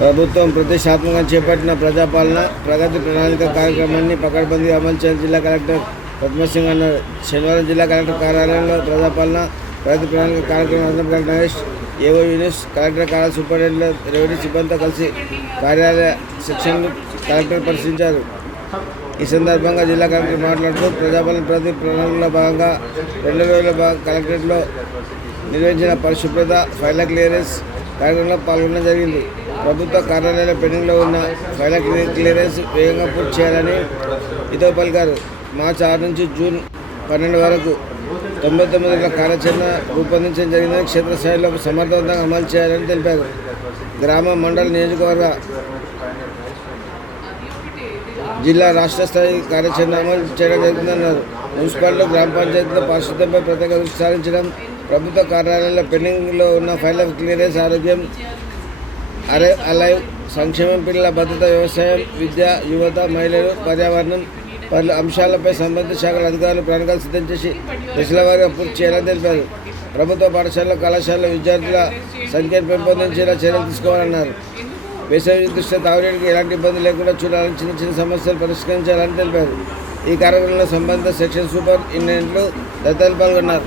ప్రభుత్వం ప్రతిష్టాత్మకంగా చేపట్టిన ప్రజాపాలన ప్రగతి ప్రణాళిక కార్యక్రమాన్ని పకడ్బందీగా అమలు చేయాలని జిల్లా కలెక్టర్ పద్మసింగ్ అన్నారు. శనివారం జిల్లా కలెక్టర్ కార్యాలయంలో ప్రజాపాలన ప్రగతి ప్రణాళిక కార్యక్రమం అనంతరం నరేష్, ఏవో యూనిస్, కలెక్టర్ కార్యాలయ సూపరింటెండెంట్, రెవెన్యూ సిబ్బందితో కలిసి కార్యాలయ సెక్షన్ను కలెక్టర్ పరిశీలించారు. ఈ సందర్భంగా జిల్లా కలెక్టర్ మాట్లాడుతూ ప్రజాపాలన ప్రగతి ప్రణాళికలో భాగంగా 2 రోజుల కలెక్టరేట్లో నిర్వహించిన పరిశుభ్రత ఫైళ్ల క్లియరెన్స్ కార్యక్రమంలో పాల్గొనడం జరిగింది. ప్రభుత్వ కార్యాలయాల్లో పెండింగ్లో ఉన్న ఫైళ్ల క్లియరెన్స్ వేగంగా పూర్తి చేయాలని హితవు పలికారు. మార్చి 6 నుంచి జూన్ 12 వరకు 99 కార్యాచరణ రూపొందించడం జరిగిందని, క్షేత్రస్థాయిలో సమర్థవంతంగా అమలు చేయాలని తెలిపారు. గ్రామ, మండల, నియోజకవర్గ, జిల్లా, రాష్ట్ర స్థాయి కార్యాచరణ అమలు చేయడం జరుగుతుందన్నారు. మున్సిపాలిటీ, గ్రామ పంచాయతీలో పారిశుద్ధ్యంపై ప్రత్యేక దృష్టి సారించడం, ప్రభుత్వ కార్యాలయాల్లో పెండింగ్లో ఉన్న ఫైళ్ల క్లియరెన్స్, ఆరోగ్యం, అలైవ్, సంక్షేమం, పిల్లల భద్రత, వ్యవసాయం, విద్య, యువత, మహిళలు, పర్యావరణం పలు అంశాలపై సంబంధిత శాఖల అధికారులు ప్రణాళికలు సిద్ధం చేసి దశల వారీగా పూర్తి చేయాలని తెలిపారు. ప్రభుత్వ పాఠశాలలు, కళాశాలలో విద్యార్థుల సంఖ్యను పెంపొందించేలా చర్యలు తీసుకోవాలన్నారు. వేసవి దృష్ట్యా తాగునీటికి ఎలాంటి ఇబ్బంది లేకుండా చూడాలని, చిన్న సమస్యలు పరిష్కరించాలని తెలిపారు. ఈ కార్యక్రమంలో సంబంధిత సెక్షన్ సూపరింటెండెంట్లు తదితరులు పాల్గొన్నారు.